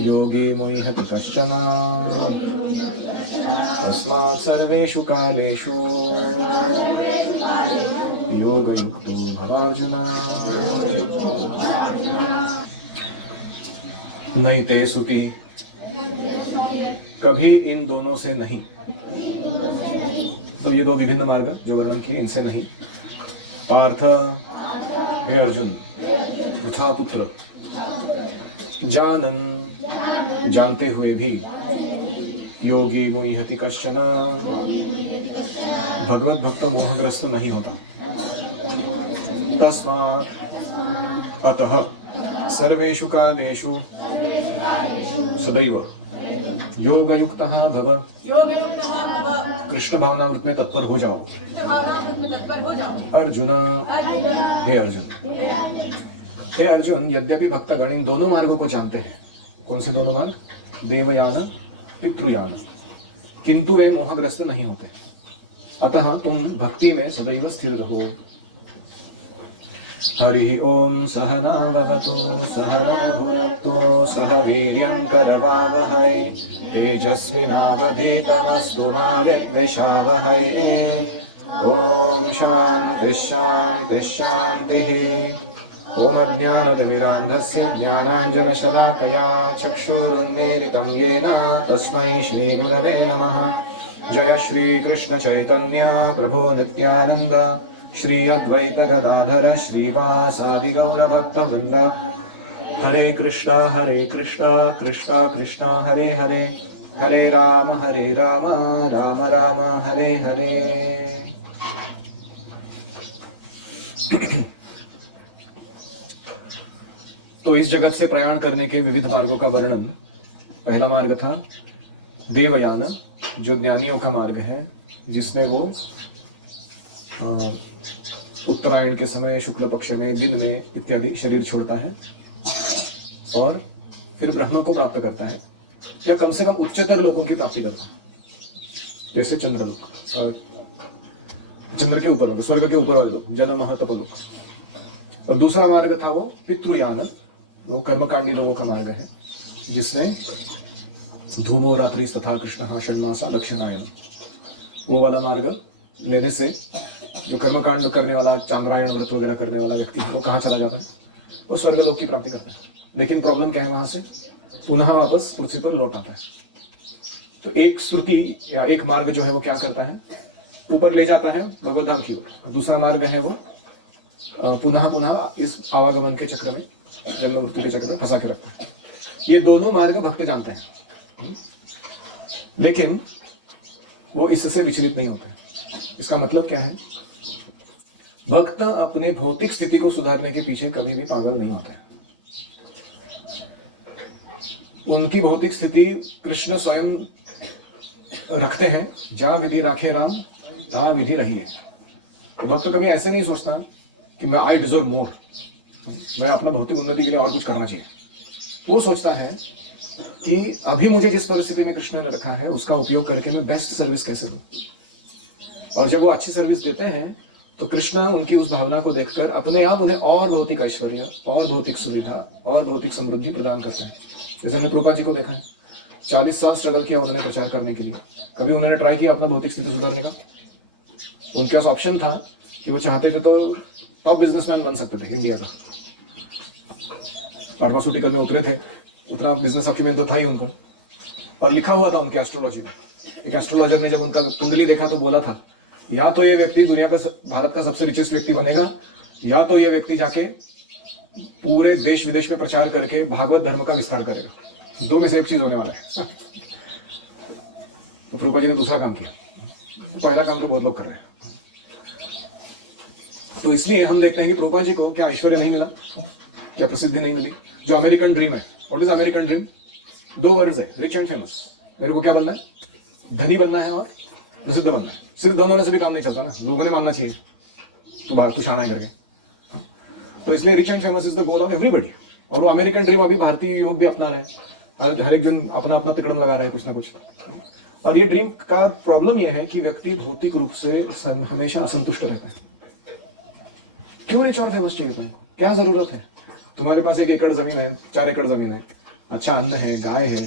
योगी मुह्यति कश्चन तस्मात् सर्वेषु कालेषु योगयुक्तो भवार्जुन। नैते सुखी, कभी इन दोनों से नहीं। तो ये दो विभिन्न मार्ग जो वर्णन किए, इनसे नहीं। पार्थ, हे अर्जुन, वृथा पुत्र, जानन, जानते हुए भी, योगी मुह्यति कश्चन, भगवत भक्त मोहग्रस्त नहीं होता। तस्मात्, अतः, सर्वेषु कालेषु सदैव योगयुक्तः भव, कृष्ण भावनामृत में तत्पर हो जाओ। अर्जुन, हे अर्जुन, हे अर्जुन, यद्यपि भक्तगण इन दोनों मार्गों को जानते हैं। कौन से दोनों मार्ग? देवयान, पितृयान, किंतु वे मोहग्रस्त नहीं होते। अतः तुम भक्ति में सदैव स्थिर रहो। हरि ओम सहना भवतु सहनौ भुनक्तु सह वीर्यं करवावहै तेजस्विनावधीतमस्तु मा विद्विषावहै। ओम शांति शांति शांतिः। ओम अज्ञानतिमिरान्धस्य ज्ञानाञ्जनशलाकया चक्षुरुन्मीलितं येन तस्मै श्रीगुरवे नमः। जय श्री कृष्ण चैतन्य प्रभु नित्यानंद श्री अद्वैत गदाधर श्रीवासादि गौर भक्तवृंद। हरे कृष्णा कृष्णा कृष्णा हरे हरे, हरे राम राम राम हरे हरे। तो इस जगत से प्रयाण करने के विविध मार्गों का वर्णन। पहला मार्ग था देवयान, जो ज्ञानियों का मार्ग है, जिसमें वो उत्तरायण के समय, शुक्ल पक्ष में, दिन में इत्यादि शरीर छोड़ता है और फिर ब्रह्म को प्राप्त करता है, या कम से कम उच्चतर लोगों की प्राप्ति करता है, जैसे चंद्रलोक, चंद्र के ऊपर, स्वर्ग के ऊपर वाले लोग, जन महतपलोक। और दूसरा मार्ग था वो पितृयान, वो कर्मकांडी लोगों का मार्ग है, जिसमें धूमो रात्रि तथा कृष्ण षण्मासा दक्षिणायन, वो वाला मार्ग लेने से जो कर्मकांड करने वाला, चांद्रायण व्रत वगैरह करने वाला व्यक्ति है, वो कहाँ चला जाता है? वो स्वर्गलोक की प्राप्ति करता है। लेकिन प्रॉब्लम क्या है? वहां से पुनः वापस पृथ्वी पर लौट आता है। तो एक श्रुति या एक मार्ग जो है वो क्या करता है? ऊपर ले जाता है भगवत धाम की ओर। दूसरा मार्ग है वो पुनः पुनः इस आवागमन के चक्र में, जन्म मृत्यु के चक्र में फंसा के रखता है। ये दोनों मार्ग भक्त जानते हैं, लेकिन वो इससे विचलित नहीं होते। इसका मतलब क्या है? भक्त अपने भौतिक स्थिति को सुधारने के पीछे कभी भी पागल नहीं होते। उनकी भौतिक स्थिति कृष्ण स्वयं रखते हैं। जा विधि राखे राम ता विधि रही है। तो भक्त कभी ऐसे नहीं सोचता कि मैं आई डिजर्व मोर, मैं अपना भौतिक उन्नति के लिए और कुछ करना चाहिए। वो सोचता है कि अभी मुझे जिस परिस्थिति में कृष्ण ने रखा है उसका उपयोग करके मैं बेस्ट सर्विस कैसे दूं। और जब वो अच्छी सर्विस देते हैं तो कृष्ण उनकी उस भावना को देखकर अपने आप उन्हें और भौतिक ऐश्वर्य और भौतिक सुविधा और भौतिक समृद्धि प्रदान करते हैं। जैसे हमने प्रभुपाद जी को देखा है, 40 साल स्ट्रगल किया उन्होंने प्रचार करने के लिए। कभी उन्होंने ट्राई किया अपना भौतिक स्थिति सुधारने का? उनके पास ऑप्शन था कि वो चाहते थे तो टॉप बिजनेसमैन बन सकते थे इंडिया का। फार्मास्यूटिकल में उतरे थे, उतना बिजनेस अक्यूमेंट तो था ही उनका, और लिखा हुआ था उनके एस्ट्रोलॉजी में। एक एस्ट्रोलॉजर ने जब उनका कुंडली देखा तो बोला था, या तो ये व्यक्ति दुनिया का, भारत का सबसे रिचेस्ट व्यक्ति बनेगा, या तो ये व्यक्ति जाके पूरे देश विदेश में प्रचार करके भागवत धर्म का विस्तार करेगा। दो में से एक चीज होने वाला है। तो प्रभुपाद जी ने दूसरा काम किया। पहला काम तो बहुत लोग कर रहे हैं। तो इसलिए हम देखते हैं कि प्रभुपाद जी को क्या ऐश्वर्य नहीं मिला, क्या प्रसिद्धि नहीं मिली। जो अमेरिकन ड्रीम है, what is American dream? 2 words है, रिच एंड फेमस। मेरे को क्या बनना है? धनी बनना है और प्रसिद्ध बनना है। सिर्फ दोनों में से भी काम नहीं चलता ना, लोगों ने मानना चाहिए तू शाना है करके। तो इसलिए rich and famous is the goal of everybody. और वो अमेरिकन ड्रीम अभी भारतीय युवक भी अपना रहे हैं। हर एक जन अपना अपना तिकड़म लगा रहा है कुछ ना कुछ। और ये ड्रीम का प्रॉब्लम यह है कि व्यक्ति भौतिक रूप से हमेशा असंतुष्ट रहता है। क्यों रिच और फेमस चाहिए? क्या जरूरत है? तुम्हारे पास 1 एकड़ जमीन है, 4 एकड़ जमीन है, अच्छा अन्न है, गाय है,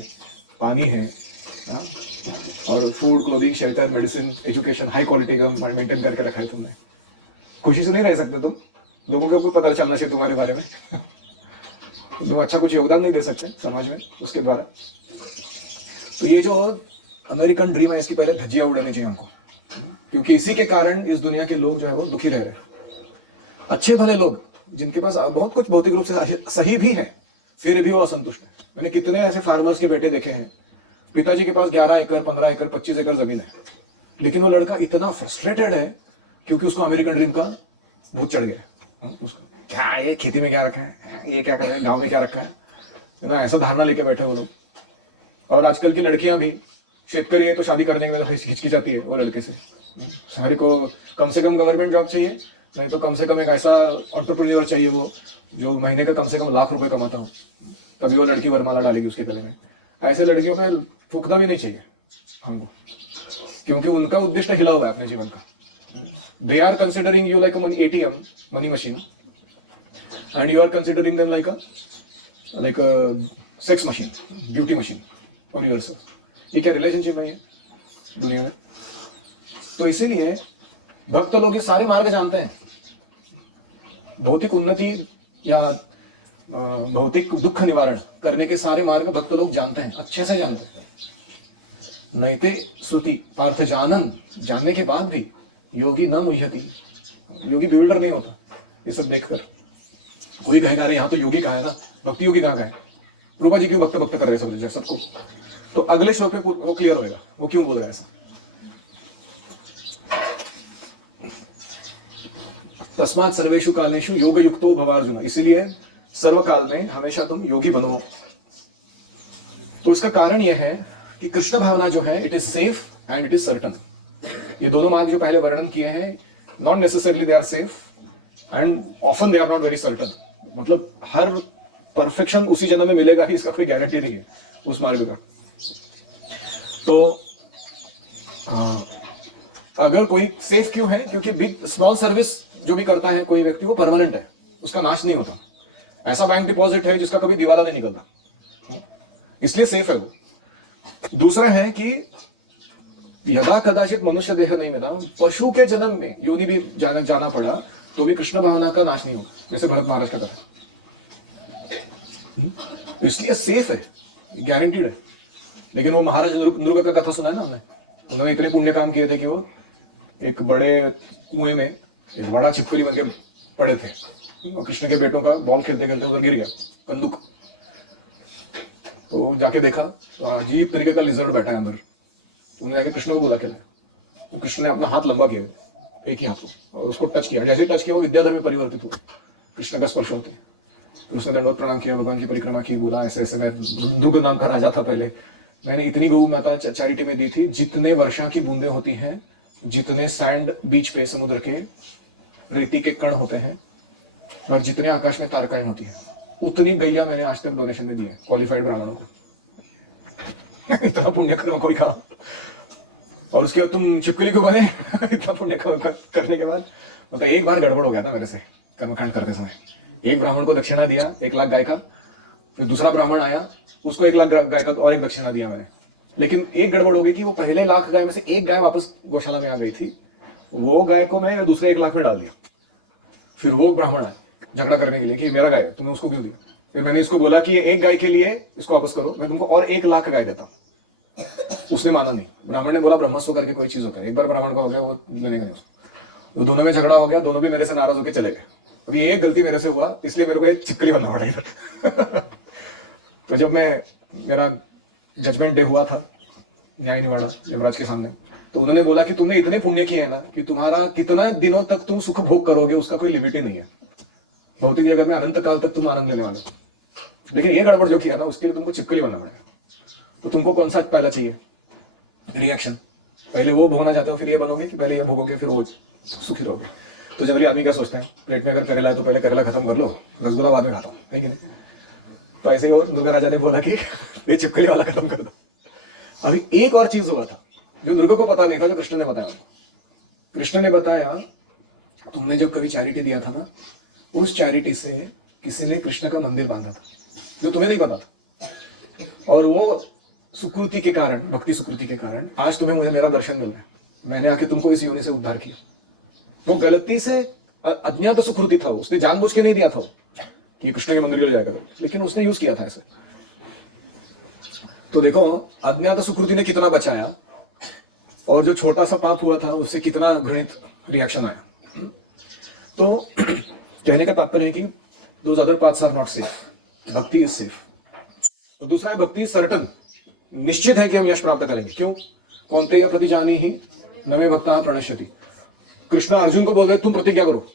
पानी है, हाँ? और food, clothing, shelter, medicine, education, high quality का मेंटेन करके रखा है तुमने, खुशी से नहीं रह सकते तुम? लोगों को पता चलना चाहिए तुम्हारे बारे में। तुम अच्छा कुछ योगदान नहीं दे सकते समाज में उसके द्वारा। तो ये जो अमेरिकन ड्रीम है, इसकी पहले धज्जियां उड़ानी चाहिए हमको, क्योंकि इसी के कारण इस दुनिया के लोग जो है वो दुखी रह रहे हैं। अच्छे भले लोग जिनके पास बहुत कुछ भौतिक रूप से सही भी है, फिर भी वो असंतुष्ट है। मैंने कितने ऐसे फार्मर्स के बेटे देखे हैं, पिताजी के पास 11 एकड़, 15 एकड़, 25 एकड़ जमीन है, लेकिन वो लड़का इतना फ्रस्ट्रेटेड है क्योंकि उसको अमेरिकन ड्रीम का भूत चढ़ गया। उसको क्या ये खेती में क्या रखा है, ये क्या कर रहे हैं, गांव में क्या रखा है ना, ऐसा धारणा लेके बैठे वो लोग। और आजकल की लड़कियां भी शेतकरी है तो शादी करने के बाद हिचकिचाती है वो लड़के से। सारे को कम से कम गवर्नमेंट जॉब चाहिए, नहीं तो कम से कम एक ऐसा एंटरप्रेन्योर चाहिए वो जो महीने का कम से कम लाख रुपए कमाता हो, तभी वो लड़की वरमाला डालेगी उसके गले में। ऐसे लड़कियों पे फूकना भी नहीं चाहिए हमको, क्योंकि उनका उद्देश्य हिला हुआ है अपने जीवन का। They are considering you like a money ATM, money machine, and you are considering them like a sex machine, beauty machine for yourself. ये क्या रिलेशनशिप है ये दुनिया में? तो इसीलिए भक्त लोग ये सारे मार्ग जानते हैं। भौतिक उन्नति या भौतिक दुख निवारण करने के सारे मार्ग भक्त लोग जानते हैं, अच्छे से जानते हैं। नैते श्रुति पार्थ जानन, जानने के बाद भी योगी न मुह्यति, योगी बिल्डर नहीं होता ये सब देखकर। कोई कहेगा अरे यहाँ तो योगी कहा है ना, भक्ति योगी कहाँ का है, रूपा जी क्यों भक्त भक्त कर रहे सब सबको? तो अगले श्लोक पे वो क्लियर होएगा वो क्यों बोल रहा है ऐसा। तस्मात् सर्वेषु कालेषु योग युक्तो भव अर्जुन, इसीलिए सर्वकाल में हमेशा तुम योगी बनो। तो इसका कारण यह है कि कृष्ण भावना जो है it is safe and it is certain. ये दोनों मार्ग जो पहले वर्णन किए हैं, not necessarily they are safe and often they are not very certain. मतलब हर परफेक्शन उसी जन्म में मिलेगा ही, इसका कोई गारंटी नहीं है उस मार्ग का। तो अगर कोई सेफ क्यों है, क्योंकि बिग स्मॉल सर्विस जो भी करता है कोई व्यक्ति वो परमानेंट है, उसका नाश नहीं होता। ऐसा बैंक डिपॉजिट है जिसका कभी दिवाला नहीं निकलता, इसलिए सेफ है वो। दूसरा है कि यदा कदाचित मनुष्य देह नहीं मिला, पशु के जन्म में योनि भी जाना पड़ा, तो भी कृष्ण भावना का नाश नहीं होगा, जैसे भरत महाराज का तरह। इसलिए सेफ है, गारंटीड है। लेकिन वो महाराज नृग का कथा सुना है ना हमने, उन्होंने इतने पुण्य काम किए थे कि वो एक बड़े कुएं में एक बड़ा छिपकली बन के पड़े थे। कृष्ण के बेटों का बॉल खेलते खेलते उधर गिर गया बंदूक, तो जाके देखा तो अजीब तरीके का लिजर्ड बैठा है अंदर। उन्होंने जाके कृष्ण को बुला के लाया, तो कृष्ण ने अपना हाथ लंबा किया, एक ही हाथ को, और उसको टच किया। जैसे टच किया वो विद्याधर में परिवर्तित हुआ, कृष्ण का स्पर्श होते। तो उसने दंडवत प्रणाम किया, भगवान की परिक्रमा की, बोला ऐसे ऐसे मैं दुर्ग नाम का राजा था पहले, मैंने इतनी गौ माता चैरिटी में दी थी, जितने वर्षा की बूंदे होती हैं, जितने सैंड बीच पे समुद्र के रेती के कण होते हैं, और जितने आकाश में तारकाएं होती हैं, उतनी गैया मैंने आज तक डोनेशन में दी है क्वालिफाइड ब्राह्मणों को। इतना पुण्य कर्म कोई कहा, और उसके बाद तुम छिपकली को बने। इतना पुण्य करने के बाद मतलब एक बार गड़बड़ हो गया था मेरे से कर्मकांड करते समय। एक ब्राह्मण को दक्षिणा दिया 1 लाख गाय का, फिर दूसरा ब्राह्मण आया, उसको 1 लाख गाय का और एक दक्षिणा दिया मैंने। लेकिन एक गड़बड़ हो गई कि वो पहले 1 लाख गाय में से एक गाय वापस गौशाला में आ गई थी, वो गाय को मैं दूसरे 1 लाख में डाल दिया। फिर वो ब्राह्मण आया झगड़ा करने के लिए कि मेरा गाय है, तुमने उसको क्यों दिया। फिर मैंने इसको बोला कि ये एक गाय के लिए इसको वापस करो, मैं तुमको और 1 लाख गाय देता हूं। उसने माना नहीं। ब्राह्मण ने बोला ब्रह्मस्व करके कोई चीज होता है, एक बार ब्राह्मण का हो गया वो लेने का नहीं उसको। तो दोनों में झगड़ा हो गया, दोनों भी मेरे से नाराज होकर चले गए। अभी एक गलती मेरे से हुआ, इसलिए मेरे को एक छिपकली बनना पड़ा इधर। तो जब मेरा जजमेंट डे हुआ था न्याय निवाड़ा यमराज के सामने, तो उन्होंने बोला कि तुमने इतने पुण्य किए हैं ना कि तुम्हारा कितना दिनों तक तुम सुख भोग करोगे उसका कोई लिमिट ही नहीं है। भौतिक जगत में अनंत काल तक तुम आनंद लेने वाले, लेकिन ये गड़बड़ जो किया ना उसके लिए तुमको छिपकली बनना पड़ेगा। तो तुमको कौन सा पहला चाहिए रिएक्शन, पहले वो भोगना चाहते हो फिर ये बनोगे, कि पहले ये भोगोगे फिर वो सुखी रहोगे। तो जनरली आदमी क्या सोचते हैं, प्लेट में अगर करेला है तो पहले करेला खत्म कर लो, रसगुल्ला बाद में खाता हूँ, है कि नहीं। तो ऐसे ही वो दुर्गा राजा ने बोला कि ये छिपकली वाला खत्म कर दो। अभी एक और चीज हुआ था जो दुर्गा को पता नहीं था, जो कृष्ण ने बताया। कृष्ण ने बताया तुमने जब कभी चैरिटी दिया था ना, उस चैरिटी से किसी ने कृष्ण का मंदिर बांधा था जो तुम्हें नहीं पता था, और वो सुकृति के कारण, भक्ति सुकृति के कारण आज तुम्हें मुझे मेरा दर्शन मिल रहा है। मैंने आके तुमको इस योनि से उद्धार किया। वो गलती से अज्ञात सुकृति था, उसने जानबूझ के नहीं दिया था कि कृष्ण के मंदिर ले जाएगा, लेकिन उसने यूज किया था ऐसे। तो देखो अज्ञात सुकृति ने कितना बचाया, और जो छोटा सा पाप हुआ था उससे कितना घृणित रिएक्शन आया। तो कहने का तात्पर्य है कि those other paths are not safe, bhakti is safe. तो दूसरा है भक्ति सर्टन, निश्चित है कि हम यश प्राप्त करेंगे। क्यों? कौनते या प्रतिजानी ही नमे भक्ता प्रणश्यति। कृष्ण अर्जुन को बोल रहे तुम प्रतिज्ञा करो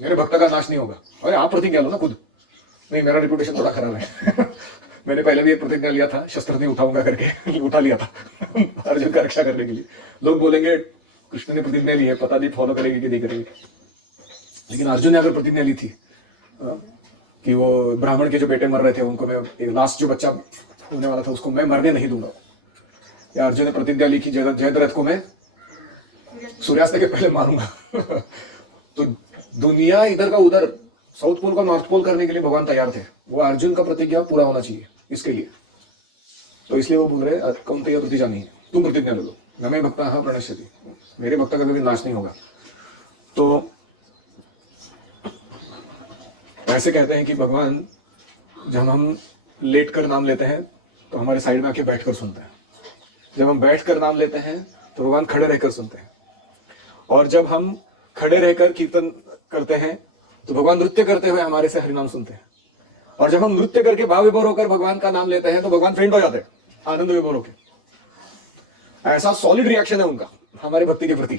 मेरे भक्त का नाश नहीं होगा। अरे आप प्रतिज्ञा लो ना खुद। नहीं, मेरा रिपुटेशन थोड़ा खराब है मैंने पहले भी एक प्रतिज्ञा लिया था, शस्त्र नहीं उठाऊंगा करके उठा लिया था अर्जुन का रक्षा करने के लिए। लोग बोलेंगे कृष्ण ने प्रतिज्ञा ली है, पता नहीं फॉलो करेगी कि नहीं करेगी। लेकिन अर्जुन ने अगर प्रतिज्ञा ली थी कि वो ब्राह्मण के जो बेटे मर रहे थे उनको मैं, लास्ट जो बच्चा होने वाला था उसको मैं मरने नहीं दूंगा, या अर्जुन ने प्रतिज्ञा ली कि जयद्रथ को मैं सूर्यास्त के पहले मारूंगा तो दुनिया इधर का उधर, साउथ पोल का नॉर्थ पोल करने के लिए भगवान तैयार थे। वो अर्जुन का प्रतिज्ञा पूरा होना चाहिए इसके लिए। तो इसलिए वो बोल रहे कौनते या प्रतिजानी है, तुम प्रतिज्ञा ले लो, नमे भक्ता प्रणश्यति, मेरे भक्त का कभी नाश नहीं होगा। तो ऐसे कहते हैं कि भगवान जब हम लेट कर नाम लेते हैं तो हमारे साइड में आके बैठ कर सुनते हैं, जब हम बैठ कर नाम लेते हैं तो भगवान खड़े रहकर सुनते हैं, और जब हम खड़े रहकर कीर्तन करते हैं तो भगवान नृत्य करते हुए हमारे से हरिनाम सुनते हैं, और जब हम नृत्य करके भाव विभोर होकर भगवान का नाम लेते हैं तो भगवान फेंट हो जाते हैं आनंद विभोर होकर। ऐसा सॉलिड रिएक्शन है उनका हमारे भक्ति के प्रति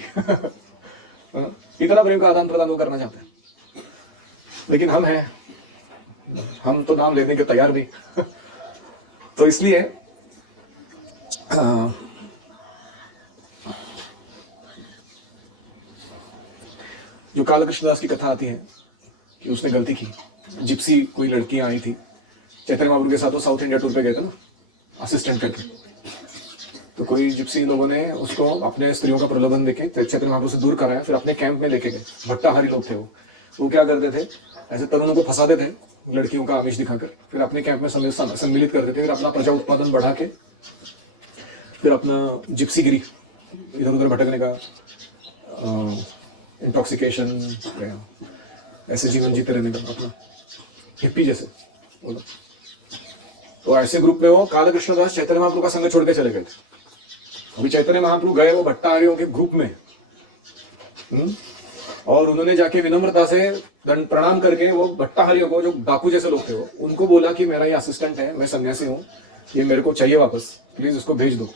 इतना प्रेम का आदान प्रदान वो करना चाहते हैं। लेकिन हम तो नाम लेने के तैयार नहीं तो इसलिए जो काला कृष्णदास की कथा आती है कि उसने गलती की, जिप्सी कोई लड़कियां आई थी चैतन्य महाप्रभु के साथ, वो साउथ इंडिया टूर पे गए थे ना असिस्टेंट करके। तो कोई जिप्सी लोगों ने उसको अपने स्त्रियों का प्रलोभन देके चैतन्य महाप्रभु से दूर कराया, फिर अपने कैंप में लेके गए। भट्टाहारी लोग थे वो क्या करते थे, ऐसे तरुणों को फंसाते थे लड़कियों का आमिष दिखाकर, फिर अपने कैंप में सम्मिलित करते थे, फिर अपना प्रजा उत्पादन बढ़ा के फिर अपना जिप्सीगिरी, इधर उधर भटकने का, इंटॉक्सिकेशन, ऐसे जीवन जीते रहने का, अपना हिप्पी जैसे बोला। तो ऐसे ग्रुप में वो काला कृष्णदास चैतन्य महाप्रभु का संग छोड़ के चले गए थे। अभी चैतन्य महाप्रभु गए वो भट्टाहारियों के ग्रुप में, और उन्होंने जाके विनम्रता से दंड प्रणाम करके वो भट्टाहारियों को, जो डाकू जैसे लोग थे, वो उनको बोला कि मेरा ये असिस्टेंट है, मैं सन्यासी हूँ, ये मेरे को चाहिए वापस, प्लीज इसको भेज दो।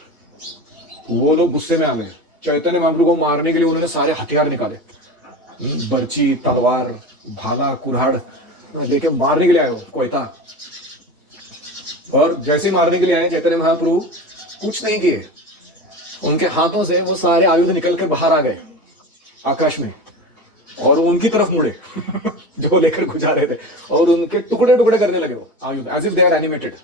वो लोग गुस्से में आ गए, चैतन्य महाप्रभु को मारने के लिए उन्होंने सारे हथियार निकाले, बर्ची, तलवार, भाला, कुल्हाड़ लेके मारने के लिए आए हो कोयता। और जैसे मारने के लिए आए चैतन्य महाप्रभु कुछ नहीं किए, उनके हाथों से वो सारे आयुध निकल के बाहर आ गए आकाश में, और उनकी तरफ मुड़े जो लेकर गुजारे थे, और उनके टुकड़े टुकड़े करने लगे वो आयुध, as if they are animated.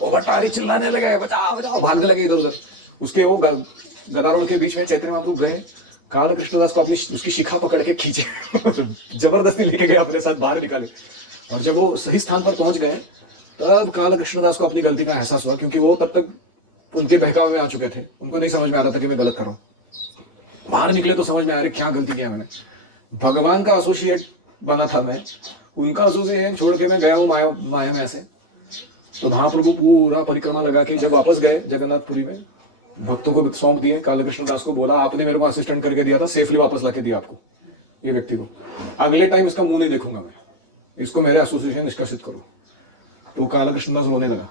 वो भट्टाहारी चिल्लाने लगे, बचाओ बचाओ, भागने लगे इधर उधर। उसके वो गदारों के बीच में चैतन्य महाप्रभु गए, काला कृष्णदास को अपनी उसकी शिखा पकड़ के खींचे जबरदस्ती लेके गए अपने साथ बाहर निकाले। और जब वो सही स्थान पर पहुंच गए तब काला कृष्णदास को अपनी गलती का एहसास हुआ, क्योंकि वो तब तक उनके बहकावे में आ चुके थे, उनको नहीं समझ में आ रहा था कि मैं गलत कर रहा हूं। बाहर निकले तो समझ में आ रही क्या गलती किया मैंने, भगवान का एसोसिएट बना था मैं, उनका एसोसिएट छोड़ के मैं गया हूँ माया में ऐसे। तो महाप्रभु पूरा परिक्रमा लगा के जब वापस गए जगन्नाथपुरी में, भक्तों को सौंप दिए, काला कृष्णदास को बोला आपने मेरे को असिस्टेंट करके दिया था, सेफली वापस लाके दिया आपको, ये व्यक्ति को, अगले टाइम इसका मुंह नहीं देखूंगा मैं, इसको मेरे एसोसिएशन निष्कासित करो। तो काला कृष्णदास रोने लगा,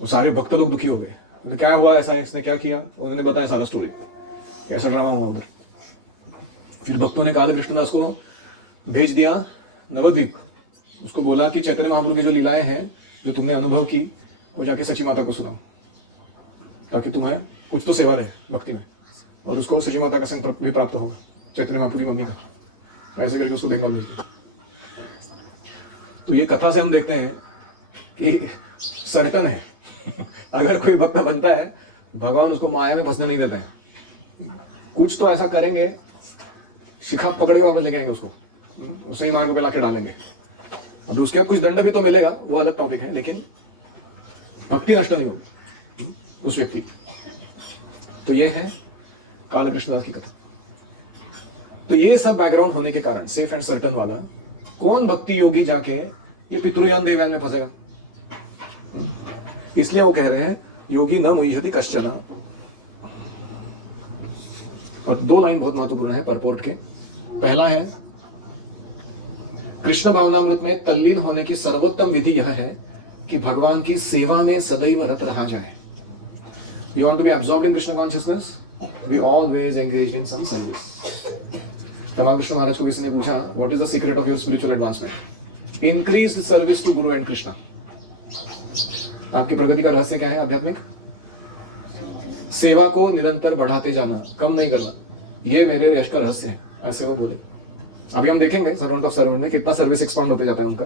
वो सारे भक्त लोग दुखी हो गए, तो क्या हुआ ऐसा, इसने क्या किया, उन्होंने बताया सारा स्टोरी, कैसा ड्रामा हुआ उधर। फिर भक्तों ने काला कृष्णदास को भेज दिया नवद्वीप, उसको बोला कि चैतन्य महाप्रभु की जो लीलाएं हैं जो तुमने अनुभव की वो जाके सची माता को सुनाओ, ताकि तुम्हें कुछ तो सेवा रहे भक्ति में, और उसको सची माता का संग भी प्राप्त होगा, चैतन्य महाप्रभु की मम्मी का। ऐसे करके उसको बंगाल भेज दिया। तो ये कथा से हम देखते हैं कि सर्टन है अगर कोई भक्त बनता है भगवान उसको माया में फंसने नहीं देते हैं, कुछ तो ऐसा करेंगे, शिखा पकड़े वापस लेके आएंगे उसको, उसे ही मार्ग पे लाके डालेंगे। अब उसके बाद कुछ दंड भी तो मिलेगा, वो अलग टॉपिक है, लेकिन भक्ति नष्ट नहीं होगी उस व्यक्ति की। तो ये है काल कृष्णदास की कथा। तो ये सब बैकग्राउंड होने के कारण सेफ एंड सर्टन वाला, कौन भक्ति योगी जाके ये पितृयान देवयान में फंसेगा? इसलिए वो कह रहे हैं योगी न मुह्यति कश्चन। और 2 लाइन बहुत महत्वपूर्ण है परपोर्ट के। पहला है कृष्ण भावनामृत में तल्लीन होने की सर्वोत्तम विधि यह है कि भगवान की सेवा में सदैव रत रहा जाए। You want to be absorbed in Krishna consciousness? We always engage in some service. तमाम कृष्ण महाराज को किसी ने पूछा, What is the secret of your spiritual advancement? Increased service to Guru and Krishna. आपकी प्रगति का रहस्य क्या है आध्यात्मिक? सेवा को निरंतर बढ़ाते जाना, कम नहीं करना, ये मेरे यश का रहस्य है, ऐसे वो बोले। अभी हम देखेंगे सर्वेंट ऑफ सर्वेंट में कितना सर्विस एक्सपांड होते जाता है उनका।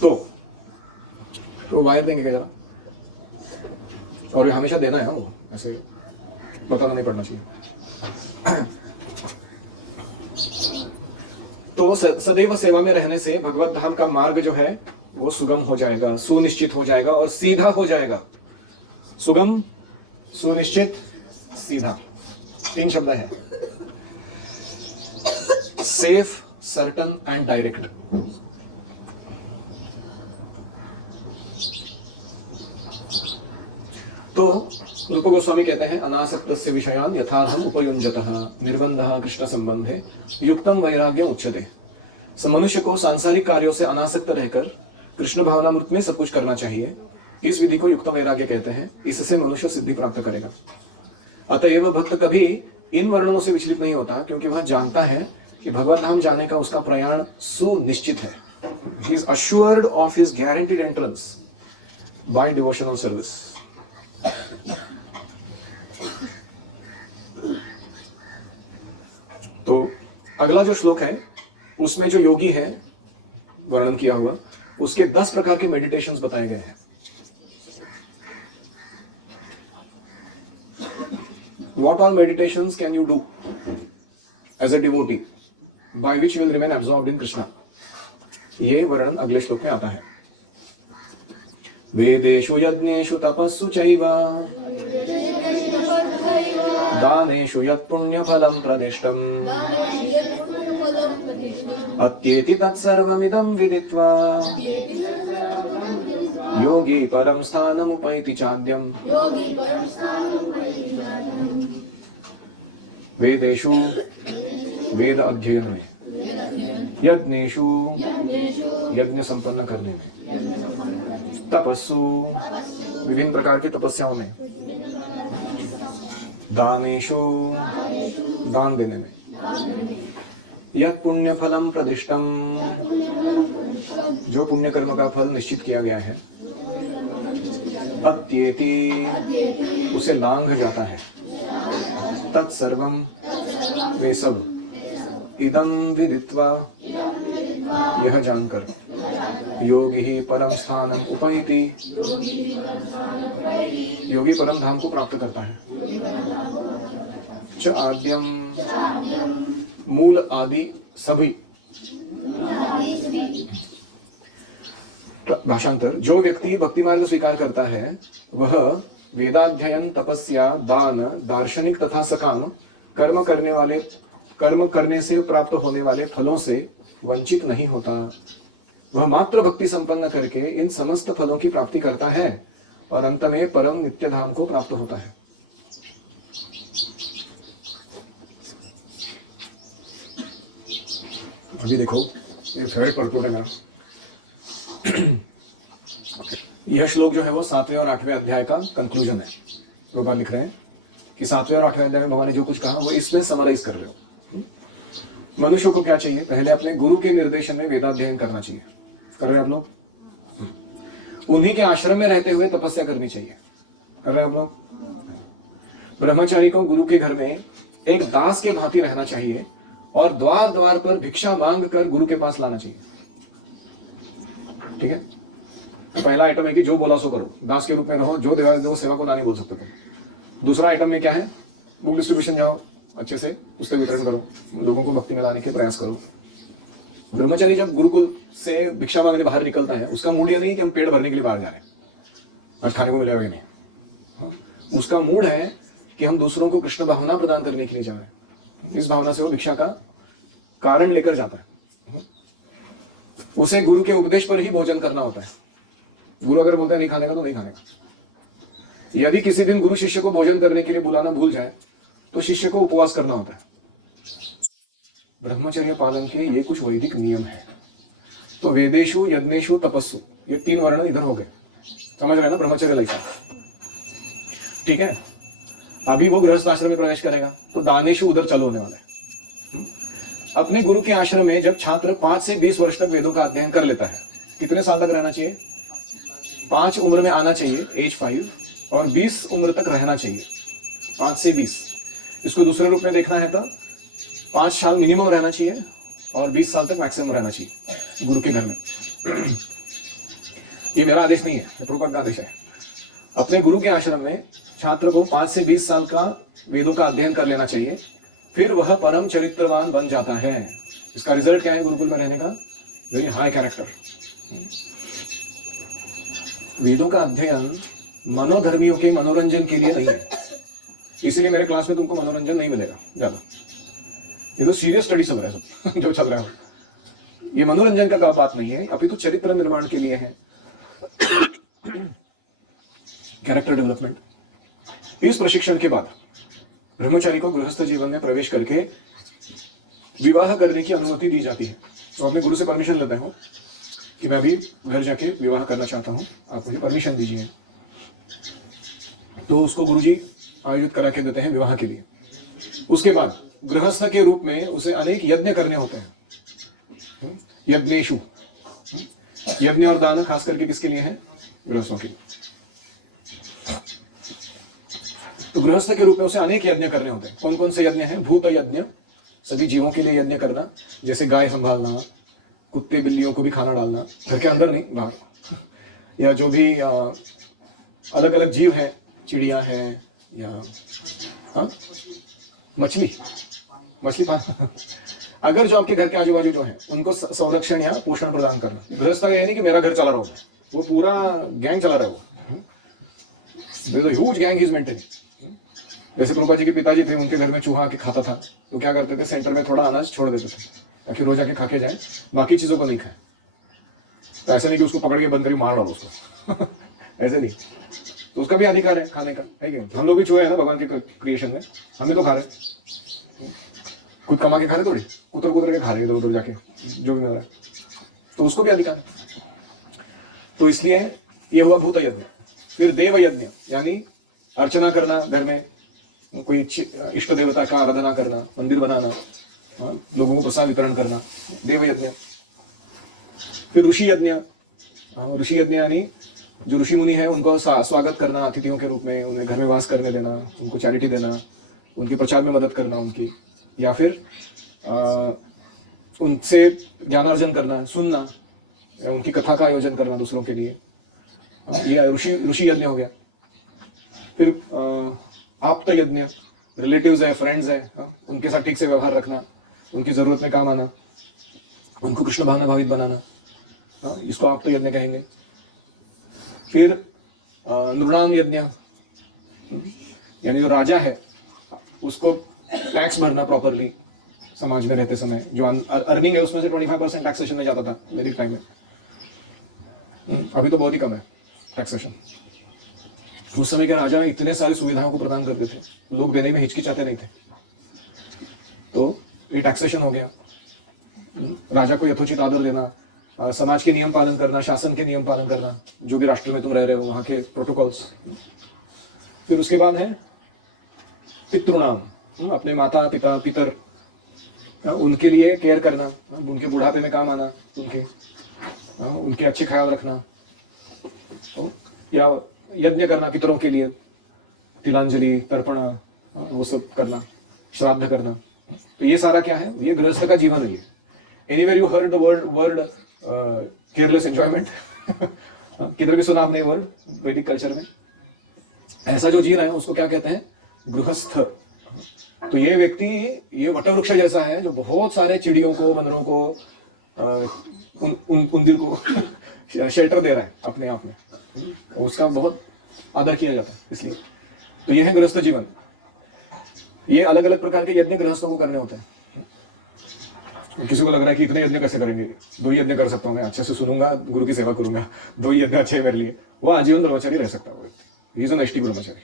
तो वायर देंगे क्या जरा, और हमेशा देना है वो, ऐसे बताना नहीं पड़ना चाहिए। तो सदैव सेवा में रहने से भगवत धाम का मार्ग जो है वो सुगम हो जाएगा, सुनिश्चित हो जाएगा और सीधा हो जाएगा। सुगम, सुनिश्चित, सीधा, 3 शब्द है। Safe, certain and direct. तो रूप गोस्वामी कहते हैं अनासक्तस्य विषयान् यथार्हम् उपयुञ्जतः निर्बन्धः कृष्ण संबंधे युक्तम वैराग्यम उच्यते। मनुष्य को सांसारिक कार्यों से अनासक्त रहकर कृष्ण भावनामृत में सब कुछ करना चाहिए। इस विधि को युक्त वैराग्य कहते हैं। इससे मनुष्य सिद्धि प्राप्त करेगा। अतएव भक्त कभी इन वर्णनों से विचलित नहीं होता, क्योंकि वह जानता है कि भगवत धाम जाने का उसका प्रयाण सुनिश्चित है। He is assured of his guaranteed entrance by devotional service. तो अगला जो श्लोक है उसमें जो योगी है वर्णन किया हुआ, उसके 10 प्रकार के मेडिटेशंस बताए गए हैं। What all meditations can you do as a devotee by which you will remain absorbed in Krishna? ये वर्णन अगले श्लोक में आता है। वेदेषु यज्ञेषु तपस्सु चैव दानेषु यत् पुण्यफलं प्रदिष्टम् अत्येति तत्सर्वमिदं विदित्वा योगी परं स्थानमुपैति चाद्यम्। वेदेषु, वेद अध्ययन में, यज्ञेषु, यज्ञ संपन्न करने में, तपस्सु, विभिन्न प्रकार की तपस्याओं में, दानेषु, दान देने में, यत् पुण्य फलम प्रदिष्टम, जो पुण्य कर्म का फल निश्चित किया गया है, अत्येति, उसे लांघ जाता है, तत्सर्वम, वे सब, इदं विदित्वा, यह जानकर, योगी ही परम स्थानम उपैति, योगी परम धाम को प्राप्त करता है। च आद्यम, मूल आदि सभी। भाषांतर, जो व्यक्ति भक्ति मार्ग स्वीकार करता है वह वेदाध्ययन, तपस्या, दान, दार्शनिक तथा सकाम कर्म करने से प्राप्त होने वाले फलों से वंचित नहीं होता। वह मात्र भक्ति संपन्न करके इन समस्त फलों की प्राप्ति करता है और अंत में परम नित्य धाम को प्राप्त होता है। अभी देखो, ये फेवरेट परपोर्ट है मेरा। यह श्लोक जो है वो 7वें और 8वें अध्याय का कंक्लूजन है। प्रभुपाद लिख रहे हैं कि 7वें और 8वें अध्याय में भगवान ने जो कुछ कहा वो इसमें समराइज कर रहे हो। मनुष्य को क्या चाहिए? पहले अपने गुरु के निर्देशन में वेदाध्ययन करना चाहिए। कर रहे हैं आप लोग? उन्हीं के आश्रम में रहते हुए तपस्या करनी चाहिए। कर रहे हैं आप लोग? ब्रह्मचारी को गुरु के घर में एक दास के भांति रहना चाहिए और द्वार द्वार पर भिक्षा मांग कर गुरु के पास लाना चाहिए। ठीक है? पहला आइटम है कि जो बोला सो करो, दास के रूप में रहो, जो देवा दो, सेवा को ना नहीं बोल सकते तुम। दूसरा आइटम में क्या है? बुक डिस्ट्रीब्यूशन, जाओ अच्छे से पुस्तक वितरण करो, लोगों को भक्ति में लाने के प्रयास करो। ब्रह्मचारी जब गुरुकुल से भिक्षा मांगने बाहर निकलता है, उसका मूड ये नहीं कि हम पेट भरने के लिए बाहर जा रहे हैं और खाने को मिलेगा नहीं। हाँ, उसका मूड है कि हम दूसरों को कृष्ण भावना प्रदान करने के लिए जा रहे हैं। इस भावना से वो भिक्षा का कारण लेकर जाता है। उसे गुरु के उपदेश पर ही भोजन करना होता है। गुरु अगर बोलता है नहीं खाने का तो नहीं खाने का। यदि किसी दिन गुरु शिष्य को भोजन करने के लिए बुलाना भूल जाए तो शिष्य को उपवास करना होता है। ब्रह्मचर्य पालन के ये कुछ वैदिक नियम है। तो वेदेशु, यज्ञेशु, तपस्सु, ये 3 वर्ण इधर हो गए। समझ रहे ना ब्रह्मचर्य लाइफ। ठीक है, अभी वो गृहस्थ आश्रम में प्रवेश करेगा तो दानेशु उधर चालू होने वाला है। अपने गुरु के आश्रम में जब छात्र 5 से 20 वर्ष तक वेदों का अध्ययन कर लेता है, कितने साल तक रहना चाहिए? 5 उम्र में आना चाहिए, एज 5, और 20 उम्र तक रहना चाहिए, 5 से 20। इसको दूसरे रूप में देखना है तो 5 साल मिनिमम रहना चाहिए और 20 साल तक मैक्सिमम रहना चाहिए गुरु के घर में। ये मेरा आदेश नहीं है, प्रभुपाद का आदेश है। अपने गुरु के आश्रम में छात्र को 5 से 20 साल का वेदों का अध्ययन कर लेना चाहिए, फिर वह परम चरित्रवान बन जाता है। इसका रिजल्ट क्या है गुरुकुल में रहने का? Very high character. वेदों का अध्ययन मनोधर्मियों के मनोरंजन के लिए नहीं है, इसीलिए मेरे क्लास में तुमको मनोरंजन नहीं मिलेगा ज्यादा। ये तो सीरियस स्टडी चल रहा है सब जो चल रहा है। ये मनोरंजन का बात नहीं है, अभी तो चरित्र निर्माण के लिए है, कैरेक्टर डेवलपमेंट। इस प्रशिक्षण के बाद ब्रह्मचारी को गृहस्थ जीवन में प्रवेश करके विवाह करने की अनुमति दी जाती है। तो अपने गुरु से परमिशन लेता हूँ कि मैं अभी घर जाके विवाह करना चाहता हूँ, आप मुझे परमिशन दीजिए। तो उसको गुरुजी आयोजित करा के देते हैं विवाह के लिए। उसके बाद गृहस्थ के रूप में उसे अनेक यज्ञ करने होते हैं। यज्ञेशु, यज्ञ और दान खास करके किसके लिए है? गृहस्थों के लिए। तो गृहस्थ के रूप में उसे अनेक यज्ञ करने होते हैं। कौन कौन से यज्ञ हैं? भूत यज्ञ, सभी जीवों के लिए यज्ञ करना, जैसे गाय संभालना, कुत्ते बिल्लियों को भी खाना डालना, घर के अंदर नहीं बाहर, या जो भी अलग अलग जीव हैं, चिड़िया है या मछली पालना। अगर जो आपके घर के आजू बाजू जो है उनको संरक्षण या पोषण प्रदान करना। गृहस्थ का यह नहीं कि मेरा घर चला रहा हो, वो पूरा गैंग चला रहा है। वो ह्यूज गैंग इज मेंटेनिंग। जैसे प्रभुपाद जी के पिताजी थे, उनके घर में चूहा आके खाता था, तो क्या करते थे? सेंटर में थोड़ा अनाज छोड़ देते थे ताकि रोज आके खा के जाए, बाकी चीजों को नहीं खाए। तो ऐसा नहीं कि उसको पकड़ के बंद करी मार डालो उसको ऐसे नहीं। तो उसका भी अधिकार है खाने का, है कि हम लोग भी चूहे हैं ना भगवान के क्रिएशन में, हमें तो खा रहे, खुद कमा के खा रहे, थोड़ी कुतर के खा रहे इधर उधर जाके जो भी मिल रहा है, तो उसको भी अधिकार है। तो इसलिए ये हुआ भूत यज्ञ। फिर देव यज्ञ, यानी अर्चना करना, घर में कोई इष्ट देवता का आराधना करना, मंदिर बनाना, लोगों को प्रसाद वितरण करना, देव यज्ञ। फिर ऋषि यज्ञ। ऋषि यज्ञ यानी जो ऋषि मुनि है उनको स्वागत करना अतिथियों के रूप में, उन्हें घर में वास करने देना, उनको चैरिटी देना, उनके प्रचार में मदद करना उनकी, या फिर उनसे ज्ञानार्जन करना, सुनना, उनकी कथा का आयोजन करना दूसरों के लिए। ये ऋषि यज्ञ हो गया। फिर आप्त यज्ञ, रिलेटिव्स है, फ्रेंड्स है, उनके साथ ठीक से व्यवहार रखना, उनकी जरूरत में काम आना, उनको कृष्ण भावना भावित बनाना, इसको आप्त यज्ञ कहेंगे। फिर नृणाम यज्ञ, यानी जो राजा है उसको टैक्स भरना प्रॉपरली समाज में रहते समय, जो अर्निंग है उसमें से 25% टैक्सेशन में जाता था वैदिक टाइम में। अभी तो बहुत ही कम है टैक्सेशन। उस समय के राजा इतने सारी सुविधाओं को प्रदान करते थे, लोग देने में हिचकिचाते नहीं थे। तो ये टैक्सेशन हो गया। राजा को यथोचित आदर देना, समाज के नियम पालन करना, शासन के नियम पालन करना, जो भी राष्ट्र में तुम रह रहे हो वहां के प्रोटोकॉल्स। फिर उसके बाद है पितृणाम, अपने माता पिता पितर, उनके लिए केयर करना, उनके बुढ़ापे में काम आना, उनके अच्छे ख्याल रखना, या यज्ञ करना पितरों के लिए, तिलांजलि, तर्पण, वो सब करना, श्राद्ध करना। तो ये सारा क्या है? ये गृहस्थ का जीवन है। Anywhere you heard the word careless enjoyment किधर भी सुना आपने वर्ड वैदिक कल्चर में? ऐसा जो जी रहे हैं उसको क्या कहते हैं? गृहस्थ। तो ये व्यक्ति ये वटवृक्ष जैसा है जो बहुत सारे चिड़ियों को, बंदरों को, उंदीर को शेल्टर दे रहा है अपने आप में, उसका बहुत आदर किया जाता है इसलिए। तो ये है गृहस्थ जीवन। ये अलग अलग प्रकार के यज्ञ गृहस्थों को करने होते हैं। किसी को लग रहा है कि इतने यज्ञ कैसे करेंगे, 2 ही यज्ञ कर सकता हूँ मैं, अच्छे से सुनूंगा, गुरु की सेवा करूंगा, 2 ही यज्ञ अच्छे मेरे लिए, वो आजीवन ब्रह्मचारी रह सकता है। वो व्यक्ति इज एन नैष्ठिक ब्रह्मचारी।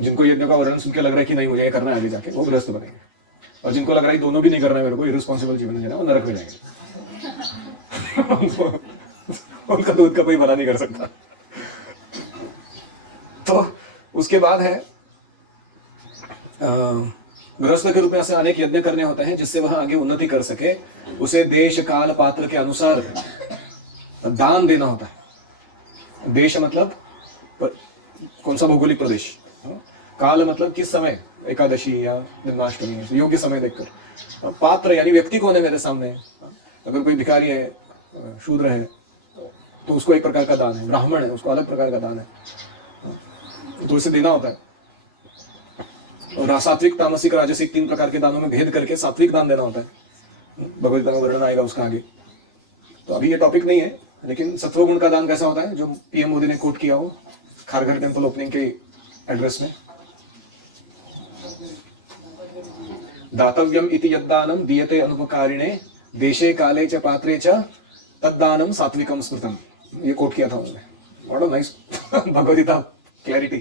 जिनको यज्ञ का वर्णन सुन के लग रहा है कि नहीं मुझे ये करना है आगे जाके, वो गृहस्थ बनेंगे। और जिनको लग रहा है दोनों भी नहीं करना है मेरे को, इररिस्पांसिबल जीवन है, वो नरक में जाएंगे। उनका दूध का कोई भला नहीं कर सकता। तो उसके बाद है गृहस्थ के रूप में ऐसे अनेक यज्ञ करने होते हैं जिससे वह आगे उन्नति कर सके। उसे देश काल पात्र के अनुसार दान देना होता है। देश मतलब कौन सा भौगोलिक प्रदेश, काल मतलब किस समय, एकादशी या जन्माष्टमी, योग्य समय देखकर। पात्र यानी व्यक्ति कौन है मेरे सामने, अगर कोई भिखारी है, शूद्र है, तो उसको एक प्रकार का दान है, ब्राह्मण है उसको अलग प्रकार का दान है, तो उसे देना होता है। और सात्विक तामसिक राजसिक 3 प्रकार के दानों में भेद करके सात्विक दान देना होता है। भगवद गीता में वर्णन आएगा उसका आगे, तो अभी ये टॉपिक नहीं है। लेकिन सत्वगुण का दान कैसा होता है, जो पीएम मोदी ने कोट किया हो खारघर टेम्पल ओपनिंग के एड्रेस में, दातव्यम इति यद्दानम दीयते अनुपकारिणे देशे काले च पात्रे च तद्दानम सात्विकम स्मृतम, ये कोट किया था उन्होंने। What a nice Bhagavad clarity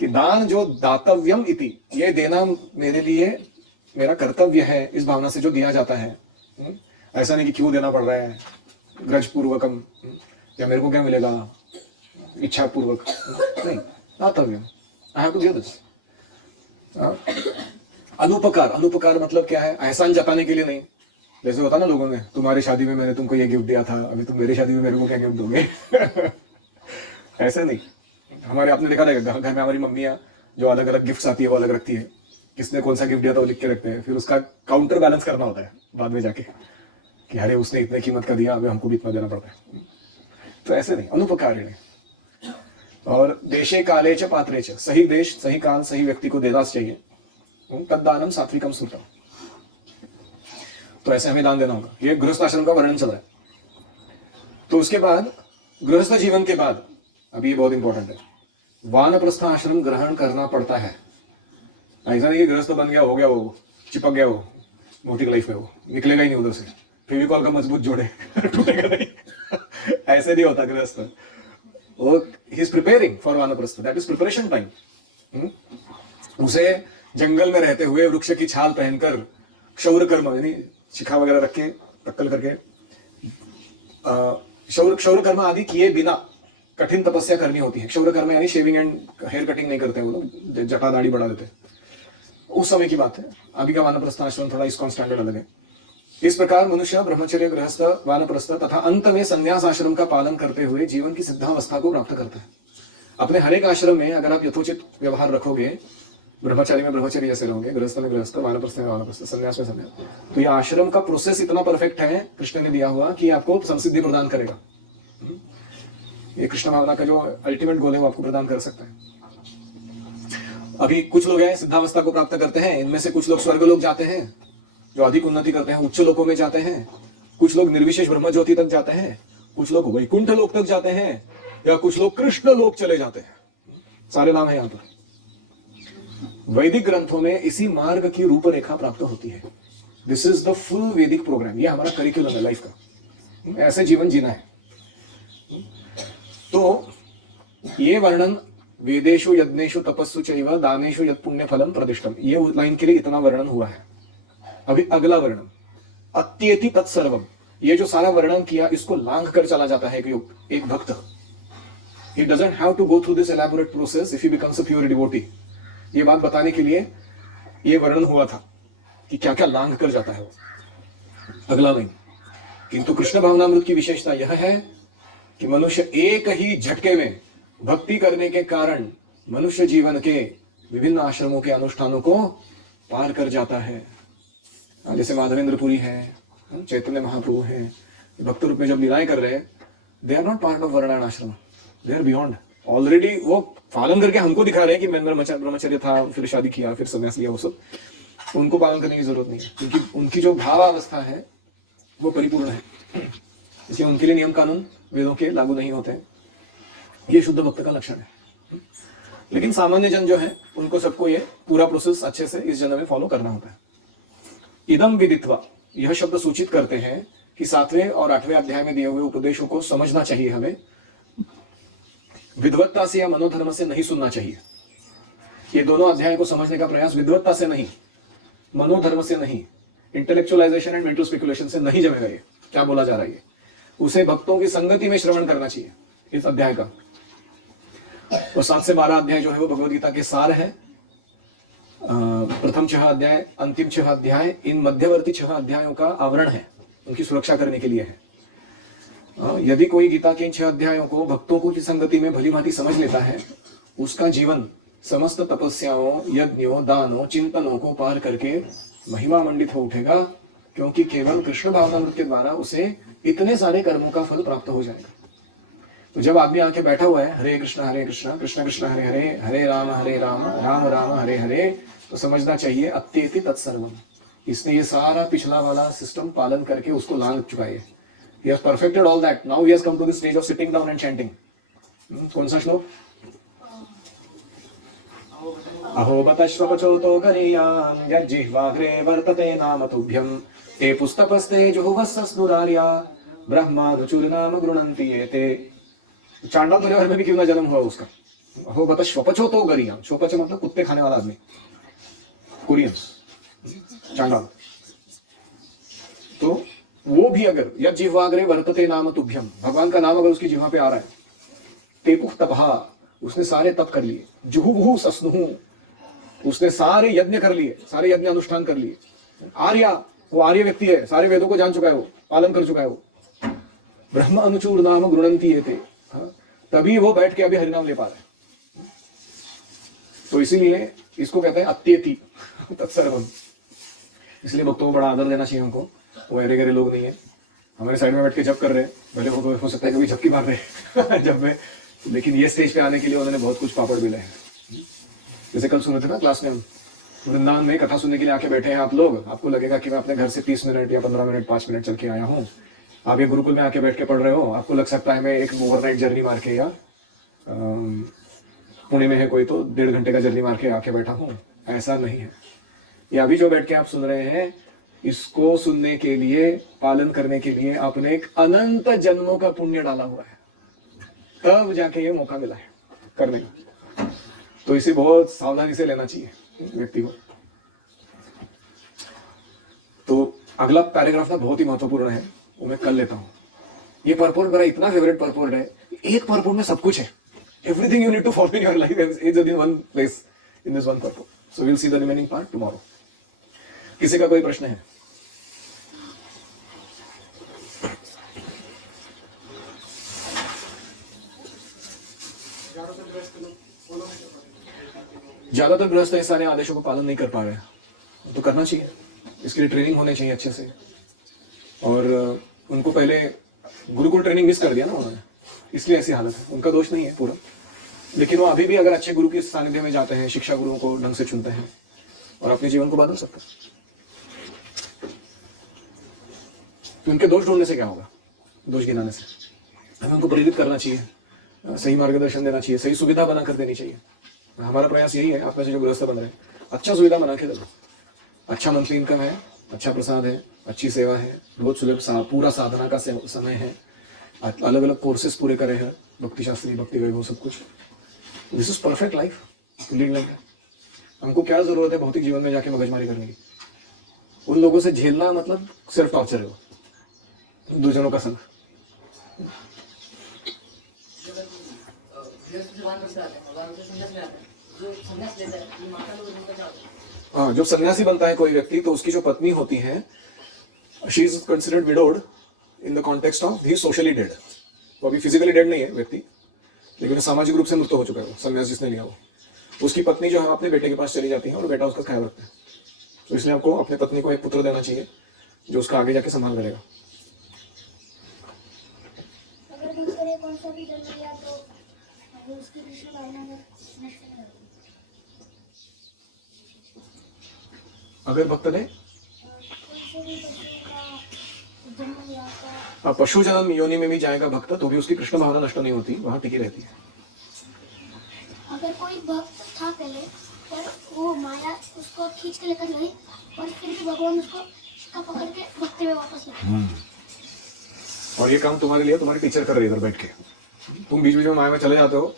कि दान जो दातव्यम इति, ये देना मेरे लिए मेरा कर्तव्य है, इस भावना से जो दिया जाता है। ऐसा नहीं कि क्यों देना पड़ रहा है, ग्रज पूर्वकम, या मेरे को क्या मिलेगा इच्छा पूर्वक, नहीं, दातव्यम, I have to give this. अनुपकार, अनुपकार मतलब क्या है, एहसान जताने के लिए नहीं। जैसे होता ना लोगों में, तुम्हारी शादी में मैंने तुमको ये गिफ्ट दिया था, अभी तुम मेरी शादी में मेरे को क्या गिफ्ट दोगे ऐसे नहीं। हमारे आपने देखा रहेगा घर में हमारी मम्मियाँ जो अलग अलग गिफ्ट्स आती है वो अलग रखती है, किसने कौन सा गिफ्ट दिया था वो लिख के रखते हैं, फिर उसका काउंटर बैलेंस करना होता है बाद में जाके कि अरे उसने इतने कीमत का दिया, अभी हमको भी इतना देना पड़ता है। तो ऐसे नहीं, अनुपकारिणे। और देशे काले च पात्रे च, सही देश सही काल सही व्यक्ति को देना चाहिए। तद्दानम सात्विकम स्मृतम, तो ऐसे हमें दान देना होगा। ये गृहस्थ आश्रम का वर्णन चल रहा है। तो उसके बाद गृहस्थ जीवन के बाद, अभी ये बहुत इंपॉर्टेंट है, वानप्रस्थ आश्रम ग्रहण करना पड़ता है। ऐसा नहीं कि गृहस्थ बन गया, हो गया, वो चिपक गया, वो मोटी लाइफ में वो निकलेगा ही नहीं उधर से, फेविकॉल का मजबूत जोड़े टूटेगा नहीं ऐसे नहीं होता गृहस्थ। वो ही इज प्रिपेयरिंग फॉर वानप्रस्थ, दैट इज प्रिपरेशन टाइम। उसे जंगल में रहते हुए वृक्ष की छाल पहनकर क्षौर कर्म यानी शिखा वगैरह रख के टक्कल करके क्षौर कर्म आदि किए बिना कठिन तपस्या करनी होती है। क्षौर कर्म यानी शेविंग एंड हेयर कटिंग नहीं करते वो लोग, जटा दाढ़ी बढ़ा देते, उस समय की बात है। अभी का वानप्रस्थ आश्रम थोड़ा इसका स्टैंडर्ड अलग है। इस प्रकार मनुष्य ब्रह्मचर्य गृहस्थ वानप्रस्थ तथा अंत में संन्यास आश्रम का पालन करते हुए जीवन की सिद्धावस्था को प्राप्त करता है। अपने हर एक आश्रम में अगर आप यथोचित व्यवहार रखोगे, ब्रह्मचारी में ब्रह्मचर्य जैसे रहोगे, गृहस्थ में गृहस्थ, वानप्रस्थ में वानप्रस्थ, संन्यास में संन्यास, तो ये आश्रम का प्रोसेस इतना परफेक्ट है कृष्ण ने दिया हुआ कि आपको संसिद्धि प्रदान करेगा। ये कृष्ण भावना का जो अल्टीमेट गोल है वो आपको प्रदान कर सकता है। अभी कुछ लोग हैं सिद्धावस्था को प्राप्त करते हैं, इनमें से कुछ लोग स्वर्ग लोग जाते हैं जो अधिक उन्नति करते हैं, उच्च लोकों में जाते हैं, कुछ लोग निर्विशेष ब्रह्म ज्योति तक जाते हैं, कुछ लोग वैकुंठ लोक तक जाते हैं, या कुछ लोग कृष्ण लोक चले जाते हैं। सारे नाम है यहाँ पर। वैदिक ग्रंथों में इसी मार्ग की रूपरेखा प्राप्त होती है। दिस इज द फुल वैदिक प्रोग्राम, ये हमारा करिकुलम है लाइफ का, ऐसे जीवन जीना है। तो ये वर्णन वेदेषु यज्ञेषु तपस्सु चैव दानेषु यत् पुण्य फलम प्रतिष्ठम, ये लाइन के लिए इतना वर्णन हुआ है। अभी अगला वर्णन अत्येति तत्सर्वम, ये जो सारा वर्णन किया इसको लांघ कर चला जाता है एक भक्त। He doesn't have to go through this elaborate process if he becomes a pure devotee। ये बात बताने के लिए ये वर्णन हुआ था कि क्या क्या लांघ कर जाता है वो। अगला लाइन, किंतु कृष्ण भावनामृत की विशेषता यह है कि मनुष्य एक ही झटके में भक्ति करने के कारण मनुष्य जीवन के विभिन्न आश्रमों के अनुष्ठानों को पार कर जाता है। जैसे माधवेंद्रपुरी है, चैतन्य महाप्रभु है, भक्त रूप में जब लीलाएं कर रहे हैं, they are not part of वर्णान आश्रम, दे आर बियॉन्ड। ऑलरेडी वो पालन करके हमको दिखा रहे हैं कि मैंने ब्रह्मचर्य था, फिर शादी किया, फिर संन्यास लिया, वो सब उनको पालन करने की जरूरत नहीं है, क्योंकि उनकी जो भावावस्था है वो परिपूर्ण है, इसलिए उनके लिए नियम कानून वेदों के लागू नहीं होते हैं। ये शुद्ध भक्त का लक्षण है। लेकिन सामान्य जन जो है उनको सबको ये पूरा प्रोसेस अच्छे से इस जन्म में फॉलो करना होता है। इदम विदित्वा, यह शब्द सूचित करते हैं कि 7वें और 8वें अध्याय में दिए हुए उपदेशों को समझना चाहिए हमें, विद्वत्ता से या मनोधर्म से नहीं सुनना चाहिए। ये दोनों अध्याय को समझने का प्रयास विद्वत्ता से नहीं, मनोधर्म से नहीं, इंटेलेक्चुअलाइजेशन एंड मेंटल स्पेकुलेशन से नहीं जमेगा। ये क्या बोला जा रहा है, उसे भक्तों की संगति में श्रवण करना चाहिए इस अध्याय का। और 7 से 12 अध्याय जो है वो भगवद गीता के सार है। प्रथम 6 अध्याय, अंतिम 6 अध्याय, इन मध्यवर्ती 6 अध्यायों का आवरण है, उनकी सुरक्षा करने के लिए है। यदि कोई गीता के इन 6 अध्यायों को भक्तों की संगति में भली भांति समझ लेता है, उसका जीवन समस्त तपस्याओं, यज्ञों, दानों, चिंतनों को पार करके महिमा मंडित हो उठेगा, क्योंकि केवल कृष्ण भावनामृत के द्वारा उसे इतने सारे कर्मों का फल प्राप्त हो जाएगा। तो जब आदमी आके बैठा हुआ है हरे कृष्णा कृष्ण कृष्ण हरे हरे, हरे राम राम राम हरे हरे, तो समझना चाहिए अत्येति तत्सर्वम, इसने ये सारा पिछला वाला सिस्टम पालन करके उसको लांघ चुका है। He has perfected all that. Now he has come to the stage of sitting down and chanting. कौन सा श्लोक? अहो बतश्वपचोतो गरीयां यज्जिह्वाग्रे वर्तते नाम तुभ्यं ते पुस्तपस्ते जुहुवस्सस्नुरार्या ब्रह्मा रुचुर्नाम गृणन्ति एते। चांडाल परिवार में भी क्यों ना जन्म हुआ उसका। अहो बतश्वपचोतो गरीयां, श्वपच मतलब कुत्ते खाने वाला आदमी, कोरियंस, चांडाल। तो वो भी अगर यज्जिह्वाग्रे वर्तते नाम तुभ्यम, भगवान का नाम अगर उसकी जिह्वा पे आ रहा है, तेपुः तपहा, उसने सारे तप कर लिए, जुहुवुः सस्नुः, उसने सारे यज्ञ कर लिए, सारे यज्ञ अनुष्ठान कर लिए, आर्या, वो आर्य व्यक्ति है, सारे वेदों को जान चुका है, वो पालन कर चुका है, वो ब्रह्म अनुचूर नाम गृणन्ति एते, तभी वो बैठ के अभी हरिनाम ले पा रहे हैं। तो इसीलिए इसको कहते हैं अत्येति तत्सर्वम। इसलिए भक्तों को बड़ा आदर देना चाहिए हमको। वो अरे गरे लोग नहीं है, हमारे साइड में बैठ के जप कर रहे हैं, भले हो सकता है कभी झपकी मार रहे जब में, लेकिन ये स्टेज पे आने के लिए उन्होंने बहुत कुछ पापड़ भी लाए हैं। जैसे कल सुन रहे थे ना क्लास में, हम वृंदावन में कथा सुनने के लिए आके बैठे हैं आप लोग, आपको लगेगा कि मैं अपने घर से 30 मिनट या 15 मिनट 5 मिनट चल के आया हूँ। आप ये गुरुकुल में आके बैठ के पढ़ रहे हो, आपको लग सकता है मैं एक ओवरनाइट जर्नी मार के, या पुणे में है कोई तो 1.5 घंटे का जर्नी मार के आके बैठा हूँ। ऐसा नहीं है। ये अभी जो बैठ के आप सुन रहे हैं, इसको सुनने के लिए, पालन करने के लिए आपने एक अनंत जन्मों का पुण्य डाला हुआ है, तब जाके ये मौका मिला है करने का। तो इसे बहुत सावधानी से लेना चाहिए व्यक्ति को। तो अगला पैराग्राफ ना बहुत ही महत्वपूर्ण है, वो मैं कल लेता हूँ। ये परपोर्ट मेरा इतना फेवरेट परपोर्ट है, एक परपोर्ट में सब कुछ है। Everything you need to follow in your life is in one place, in this one purport. So we'll see the remaining part tomorrow. किसी का कोई प्रश्न है? ज्यादातर गृहस्थ इस सारे आदेशों को पालन नहीं कर पा रहे हैं, तो करना चाहिए। इसके लिए ट्रेनिंग होनी चाहिए अच्छे से। और उनको पहले गुरुकुल ट्रेनिंग मिस कर दिया ना उन्होंने, इसलिए ऐसी हालत है। उनका दोष नहीं है पूरा, लेकिन वो अभी भी अगर अच्छे गुरु के सानिध्य में जाते हैं, शिक्षा गुरुओं को ढंग से चुनते हैं, और अपने जीवन को बदल सकते हैं। तो उनके दोष ढूंढने से क्या होगा, दोष गिनाने से? हमें उनको प्रेरित करना चाहिए, सही मार्गदर्शन देना चाहिए, सही सुविधा बना कर देनी चाहिए। हमारा प्रयास यही है, आप में से जो गृहस्थ बन रहे हैं, अच्छा सुविधा बना के दो। अच्छा मंथली इनकम है, अच्छा प्रसाद है, अच्छी सेवा है, बहुत सुलभ पूरा साधना का समय है, अलग अलग कोर्सेस पूरे करे हैं, भक्ति शास्त्री, भक्ति वैभव, सब कुछ। This is perfect life lead like. हमको क्या जरूरत है भौतिक जीवन में जाके मगजमारी करने की? उन लोगों से झेलना मतलब सेल्फ टॉर्चर है, दूसरों का संग। हाँ, जब सन्यासी बनता है कोई व्यक्ति, तो उसकी जो पत्नी होती है, she is considered widowed in the context of he socially dead. वो अभी फिजिकली डेड नहीं है व्यक्ति, लेकिन सामाजिक रूप से मृत हो चुका है, सन्यास जिसने लिया वो। उसकी पत्नी जो है अपने बेटे के पास चली जाती है, और बेटा उसका ख्याल रखता है। तो इसलिए आपको अपने पत्नी को एक पुत्र देना चाहिए जो उसका आगे जाके संभाल करेगा। अगर भक्त ने जन्म लिया था। अब पशु जन्म योनि में भी जाएगा भक्त तो भी उसकी कृष्ण भावना नष्ट नहीं होती, वहां टिकी रहती है। अगर कोई भक्त था पहले पर वो माया उसको खींच के लेकर गई और फिर भी भगवान उसको शिका पकड़ के भक्ति में वापस ले आए। और ये काम तुम्हारे लिए तुम्हारी टीचर कर रही है इधर बैठ के। तुम बीच बीच में माया में चले जाते हो,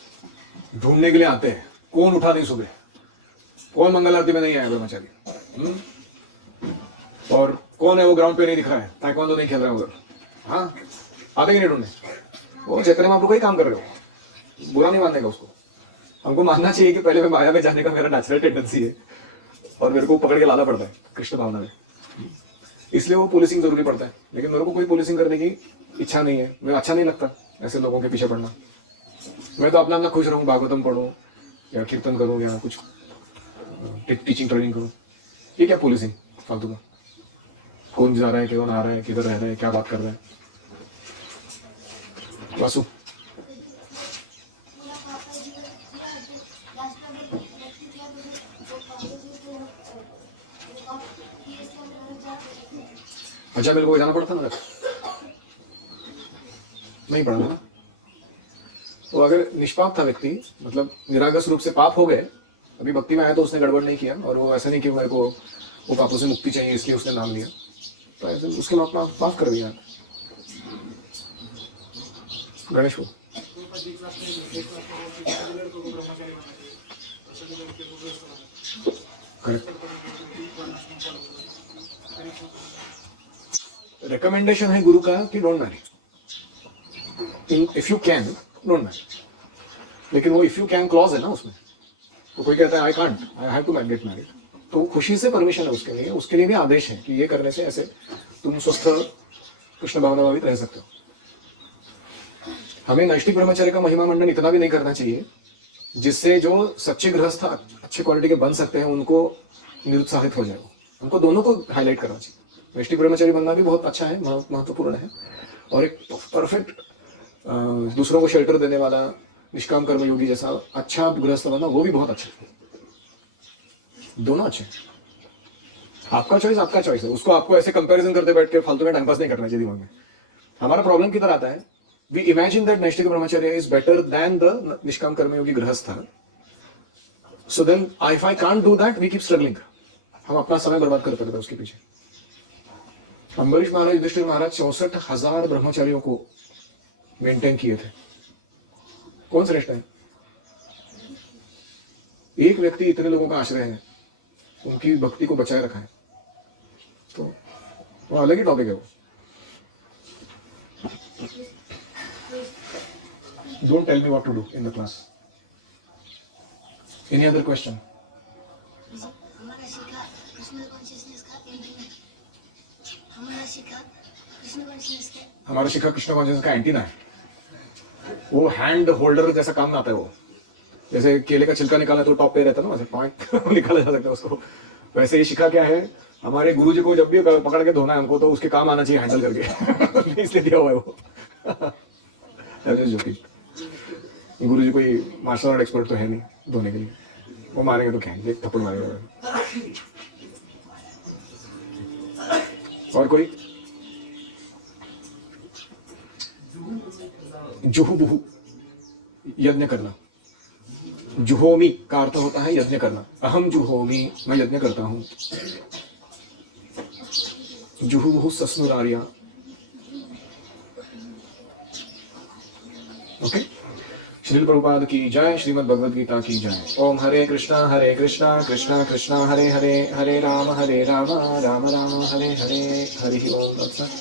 ढूंढने के लिए आते हैं, कौन उठा नहीं सुबह, कौन मंगल आरती में नहीं आया ब्रह्मचारी, और कौन है वो ग्राउंड पे नहीं दिख रहा है, ताइक्वांडो नहीं खेल रहा है उधर, हाँ आते ही नहीं ढूंढने। वो चैतन्य महाप्रभु का ही काम कर रहे हो, बुरा नहीं मानने का उसको। हमको मानना चाहिए कि पहले मैं माया में जाने का मेरा नेचुरल टेंडेंसी है और मेरे को पकड़ के लाना पड़ता है कृष्ण भावना में, इसलिए वो पुलिसिंग जरूरी पड़ता है। लेकिन मेरे को कोई पुलिसिंग करने की इच्छा नहीं है, मैं अच्छा नहीं लगता ऐसे लोगों के पीछे पड़ना। मैं तो अपना अपना खुश रहूँ, भागवतम पढ़ूँ या कीर्तन करूँ या कुछ टीचिंग ट्रेनिंग करूँ। ये क्या पुलिसिंग फालतू का, कौन जा रहा है, कौन आ रहा है, किधर रह रहा है, क्या बात कर रहा है। वासु अच्छा, मेरे को जाना पड़ता ना, नहीं पड़ा ना। तो अगर निष्पाप था व्यक्ति, मतलब निरागस रूप से पाप हो गए, अभी भक्ति में आया तो उसने गड़बड़ नहीं किया, और वो ऐसा नहीं कि मेरे को वो पापों से मुक्ति चाहिए इसलिए उसने नाम लिया, तो ऐसे उसके माफ कर दिया। गणेश को करेक्ट, रिकमेंडेशन है गुरु का कि don't marry, if you can don't marry. लेकिन वो इफ यू कैन क्लॉज है ना उसमें, तो कोई कहता है I can't, I have to get married, तो खुशी से परमिशन है उसके लिए भी आदेश है कि ये करने से ऐसे तुम स्वस्थ कृष्ण भावना भावित रह सकते हो। हमें नैष्ठिक ब्रह्मचर्य का महिमा मंडन इतना भी नहीं करना चाहिए जिससे जो सच्चे गृहस्थ अच्छे क्वालिटी के बन सकते हैं उनको निरुत्साहित हो जाए। उनको दोनों को हाईलाइट करना चाहिए। नैष्ठिक ब्रह्मचारी बनना भी बहुत अच्छा है, महत्वपूर्ण है, और एक परफेक्ट दूसरों को शेल्टर देने वाला निष्काम कर्मयोगी जैसा अच्छा गृहस्थ बनना वो भी बहुत अच्छा है। दोनों अच्छे हैं। आपका चॉइस है, उसको आपको ऐसे कंपैरिजन करते बैठ के फालतू में टाइम पास नहीं करना चाहिए दिमाग में। हमारा प्रॉब्लम किधर आता है, वी इमेजिन दैट नैष्ठिक ब्रह्मचर्य इज बेटर देन द निष्काम कर्मयोगी गृहस्थ, so then if I can't do that we keep struggling. हम अपना समय बर्बाद करते रहते हैं उसके पीछे। अम्बरीश महाराज, युधिष्ठिर महाराज 64,000 ब्रह्मचारियों को मेंटेन किए थे। कौन श्रेष्ठ है? एक व्यक्ति इतने लोगों का आश्रय है, उनकी भक्ति को बचाए रखा है, तो वो अलग ही टॉपिक है वो। Don't tell me what to do in the class. Any other question? हमारा शिखा कृष्ण कॉन्शियसनेस का एंटीना है। हमारा शिखा कृष्ण कॉन्शियसनेस का एंटीना है। वो हैंड होल्डर जैसा काम आता है वो, जैसे केले का छिलका निकाला तो टॉप पे रहता है ना, वैसे पॉइंट निकाला जा सकता है उसको। वैसे ये शिखा क्या है, हमारे गुरुजी को जब भी पकड़ के धोना है हमको तो उसके काम आना चाहिए हैंडल करके इसलिए दिया हुआ है वो। गुरुजी कोई मार्शल आर्ट एक्सपर्ट तो है नहीं धोने के लिए, वो मारेंगे तो क्या है, एक थप्पड़ मारेगा। और कोई? जुहुबुहु, यज्ञ करना। जुहोमी का अर्थ होता है यज्ञ करना। अहम जुहोमी, मैं यज्ञ करता हूं। जुहुबुहु सस्नुरार्या। ओके, श्रील प्रभुपाद की जय, श्रीमद् भगवद गीता की जय। ओम हरे कृष्णा कृष्णा कृष्णा हरे हरे, हरे राम राम राम हरे हरे, हरि ओम तत्सत्।